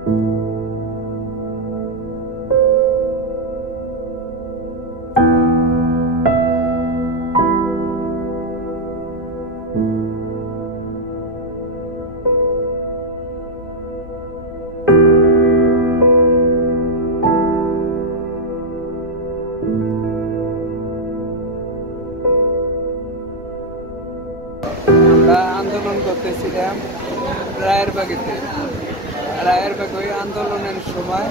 আমরা আন্দোলন করতেছিলাম রায়েরবাগেতে। রায়েরবাগ ওই আন্দোলনের সময়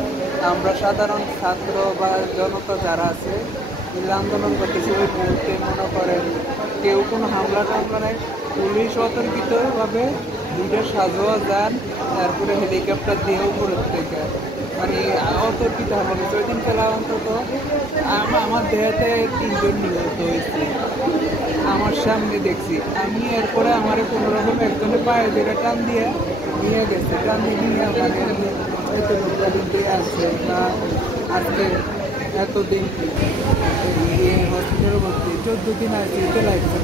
আমরা সাধারণ ছাত্র বা জনতা যারা আছে এগুলো আন্দোলন করতেছি। ওই মুহূর্তে মনে করেন কেউ কোনো হামলা টামলা নাই, পুলিশ অতর্কিতভাবে দুইটা সাজোয়া যান, তারপরে হেলিকপ্টার দিয়ে উপরের থেকে মানে অতর্কিত হামলা করছে। ওই দিন খেলা অন্তত আমার দেহাতে 3 জন নিহত হয়েছে আমার সামনে দেখছি আমি। এরপরে আমার কোনোরকম একজনের পায়ে ধরে টান দিয়ে নিয়ে গেছে, টান দিয়ে নিয়ে আমাকে এত লোকালিতে আছে বা আজকে এতদিন হসপিটালে ভর্তি 14 দিন আছে তো লাগছে।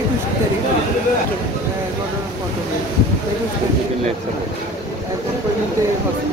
21 তারিখ ঘটনা প্রথমে 21 তারিখ এখন পর্যন্ত হসপিটাল